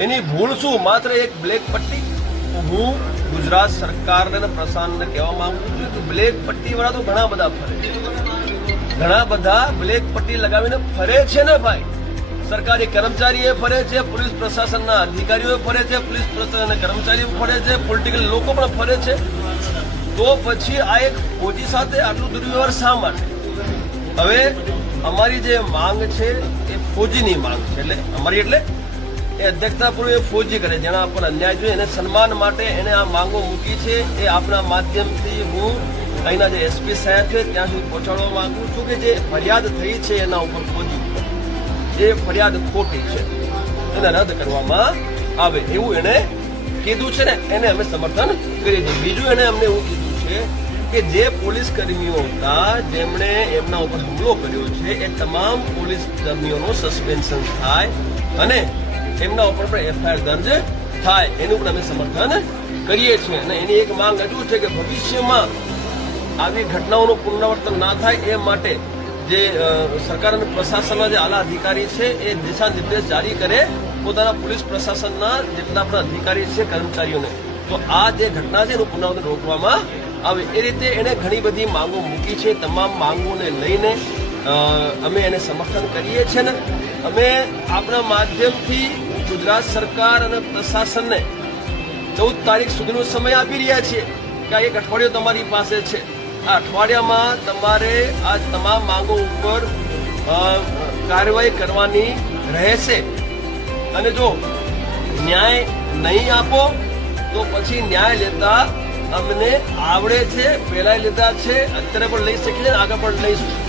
એની ભૂલ શું? માત્ર એક બ્લેક પટ્ટી? હું ગુજરાત સરકારને અને કહેવા માંગુ છું કે બ્લેક પટ્ટી વાળા તો ઘણા બધા ફરે છે. ઘણા બધા બ્લેક પટ્ટી લગાવીને ફરે છે ને ભાઈ? સરકારી કર્મચારીઓ ફરે છે, પોલીસ પ્રશાસનના અધિકારીઓ ફરે છે, પોલીસ પ્રશાસનના કર્મચારીઓ ફરે છે પોલિટિકલ લોકો પણ ફરે છે. તો પછી આ એક ફોજી સાથે આટલું દુર્વ્યવહાર શા માટે? હવે અમારી જે માંગ છે, એ ફોજીની માંગ છે. એટલે અમારી એટલે એ અધ્યક્ષતાપૂર્વક ફોજી કરે જેના પર અન્યાય જોઈએ એને સન્માન માટે એને આ માંગો મૂકી છે. એ આપના માધ્યમથી હું અહીંના જે એસપી સાહેબ છે, ત્યાં સુધી પહોંચાડવા માંગુ છું કે જે ફરિયાદ થઈ છે એના ઉપર ફોજી એ ફરિયાદ ખોટી છે. એને રદ કરવામાં આવે એવું એને કીધું છે ને, એને અમે સમર્થન કરીએ છીએ. બીજું એને અમને એવું કીધું છે કે જે પોલીસ કર્મીઓ હતા, જેમણે એમના ઉપર હુમલો કર્યો છે, એ તમામ પોલીસ કર્મીઓનો સસ્પેન્શન થાય અને એમના ઉપર પણ એફઆઈઆર દર્જ થાય. એનું પણ અમે સમર્થન કરીએ છીએ. અને એની એક માંગ હજુ છે કે ભવિષ્યમાં આવી ઘટનાઓનું પુનરાવર્તન ના થાય એ માટે જે સરકાર અને પ્રશાસનના જે આલા અધિકારી છે એ દિશા નિર્દેશ જારી કરે પોતાના પોલીસ પ્રશાસનના જેટલા પણ અધિકારી છે, કર્મચારીઓને. તો આ જે ઘટના છે એનું પુનરાવર્તન રોકવામાં આવે. એ રીતે એને ઘણી બધી માંગો મૂકી છે. તમામ માંગોને લઈને અમે એને સમર્થન કરીએ છીએ ને. અમે આપણા માધ્યમથી ગુજરાત સરકાર અને પ્રશાસનને ચૌદ તારીખ સુધીનો સમય આપી રહ્યા છીએ કે આ એક અઠવાડિયું તમારી પાસે છે. આ અઠવાડિયામાં તમારે આ તમામ માંગો ઉપર કાર્યવાહી કરવાની રહેશે. અને જો ન્યાય નહીં આપો, તો પછી ન્યાય લેતા અમને આવડે છે પહેલાં લેતા છે, અત્યારે પણ લઈ શકીએ આગળ પણ લઈશું.